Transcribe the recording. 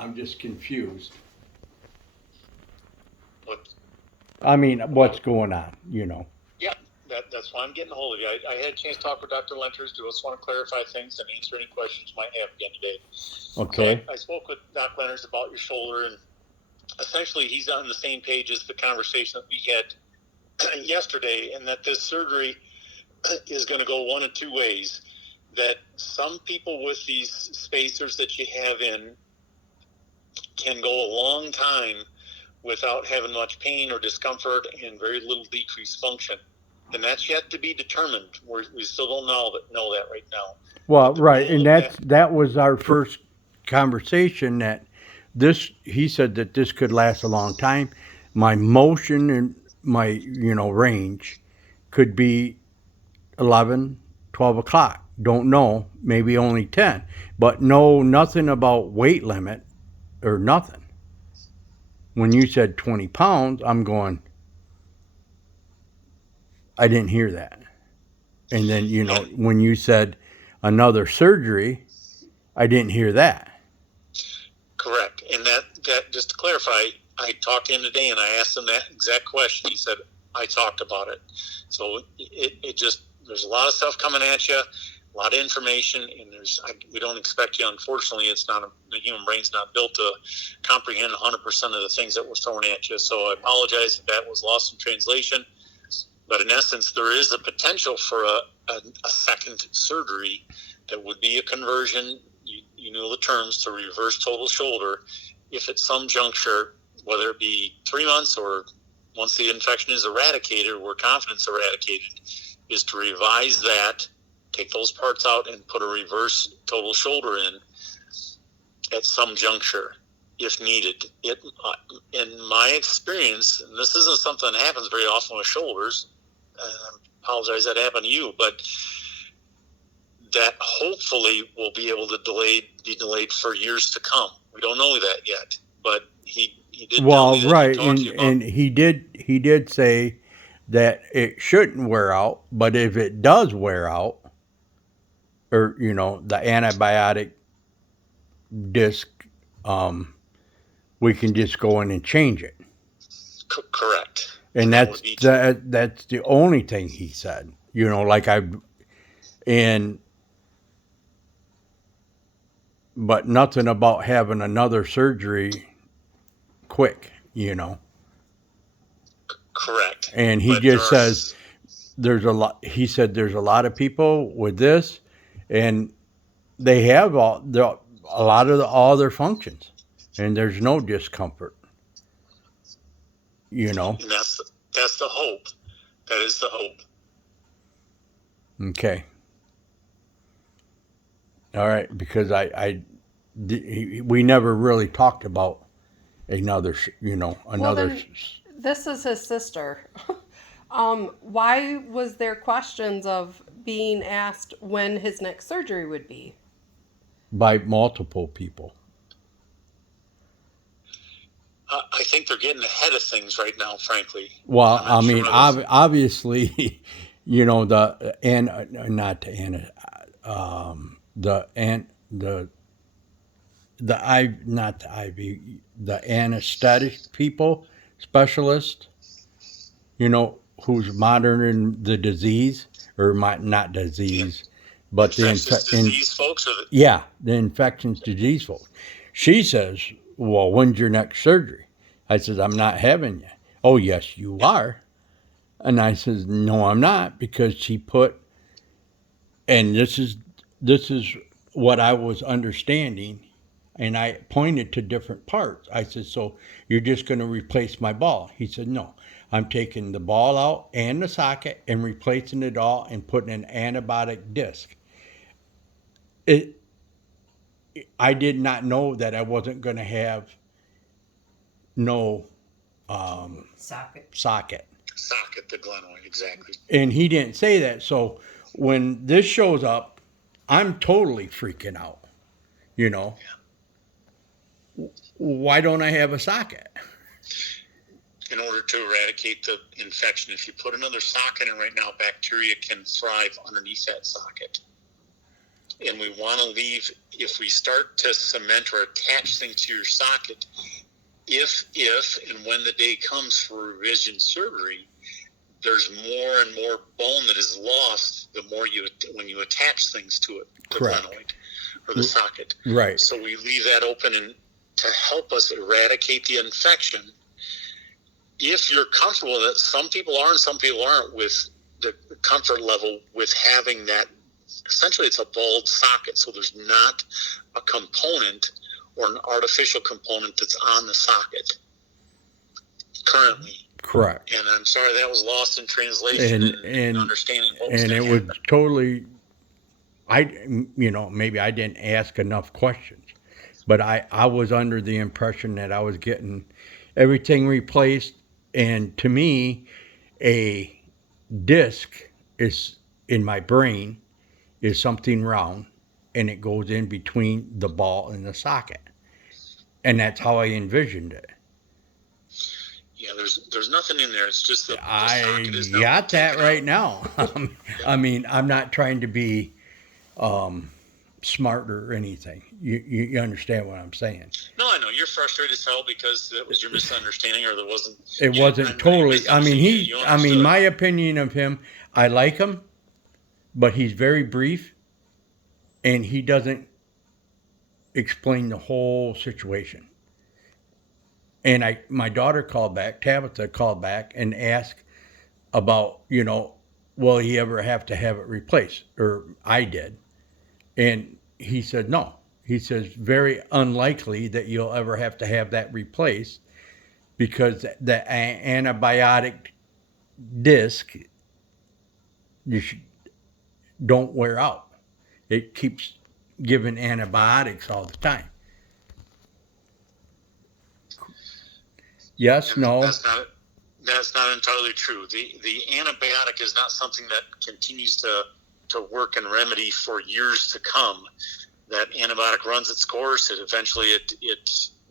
I'm just confused. But I mean, what's going on, you know? yeah, that's why I'm getting a hold of you. I had a chance to talk with Dr. Lenters. Do just want to clarify things and answer any questions you might have again today. So Okay. I spoke with Doc Lenters about your shoulder, and essentially he's on the same page as the conversation that we had yesterday, and that this surgery is going to go one of two ways. That some people with these spacers that you have in can go a long time without having much pain or discomfort and very little decreased function. And that's yet to be determined. We still don't know that right now. Well, But the right, rule and of that, that was our first conversation that this he said that this could last a long time. My motion and my range could be 11, 12 o'clock. Don't know, maybe only 10, but know nothing about weight limit or nothing. When you said 20 pounds, I'm going, I didn't hear that. And then, and when you said another surgery, I didn't hear that. correct. And that just to clarify, I talked to him today and I asked him that exact question. He said, I talked about it. So it just, there's a lot of stuff coming at you, a lot of information, and we don't expect you, unfortunately, the human brain's not built to comprehend 100% of the things that were thrown at you. So I apologize if that was lost in translation. But in essence, there is a potential for a second surgery that would be a conversion. You know the terms, to reverse total shoulder. If at some juncture, whether it be 3 months or once the infection is eradicated, or we're confident it's eradicated, is to revise that, take those parts out, and put a reverse total shoulder at some juncture if needed. In my experience, and this isn't something that happens very often with shoulders, I apologize that happened to you, but that hopefully will be able to be delayed for years to come. We don't know that yet, but he did tell Well, me that he right, talked to you about. and he did say that it shouldn't wear out, but if it does wear out, or the antibiotic disc, um, we can just go in and change it, Correct, and and that would that's be that's the only thing he said. Like and but nothing about having another surgery quick. correct. And he But there just are says there's a lot. He said there's a lot of people with this, and they have a lot of all their functions, and there's no discomfort. You know. and that's the hope. That is the hope. Okay. All right. Because we never really talked about another. Well, Another. then this is his sister. Why was there questions of being asked when his next surgery would be? By multiple people. I think they're getting ahead of things right now. Frankly, Well, I'm I not sure mean, whether it's obviously, the and not the and the and the I not the IV the anesthetic people specialist, who's monitoring the disease or not the disease, but infectious disease folks or the. the infections disease folks. She says, "Well, when's your next surgery?" I says, "I'm not having you." "Oh, yes, you are." And I says, "No, I'm not," because she put, and this is what I was understanding, and I pointed to different parts. I said, "So you're just going to replace my ball?" He said, "No, I'm taking the ball out and the socket and replacing it all and putting an antibiotic disc." It, I did not know that I wasn't going to have no socket. Socket, the glenoid, exactly. And he didn't say that. So when this shows up, I'm totally freaking out. You know, why don't I have a socket? In order to eradicate the infection, if you put another socket in right now, bacteria can thrive underneath that socket. and we want to leave, if we start to cement or attach things to your socket, if and when the day comes for revision surgery, there's more and more bone that is lost the more when you attach things to it, the Correct. glenoid or the socket. Right. So we leave that open and to help us eradicate the infection. If you're comfortable with it, some people are and some people aren't with the comfort level with having that. Essentially, it's a bald socket, so there's not a component or an artificial component that's on the socket currently. Correct. And I'm sorry that was lost in translation and understanding what was and going it to was happen. totally, maybe I didn't ask enough questions, but I was under the impression that I was getting everything replaced. And to me, a disc is in my brain is something round, and it goes in between the ball and the socket, and that's how I envisioned it. Yeah, there's nothing in there. It's just the I socket is now got that taken right out. now. I mean, I'm not trying to be smart or anything. You understand what I'm saying? No, I know you're frustrated as hell because that was your misunderstanding, or there wasn't. It you- wasn't I'm totally. I mean, misunderstanding you. You understood. my opinion of him, I like him, but he's very brief, and he doesn't explain the whole situation. And my daughter called back, Tabitha called back and asked about, will he ever have to have it replaced? Or I did. And he said, no. He says, very unlikely that you'll ever have to have that replaced because the antibiotic disc don't wear out. It keeps giving antibiotics all the time. Yes, And no. That's not entirely true. The antibiotic is not something that continues to work and remedy for years to come. That antibiotic runs its course. It eventually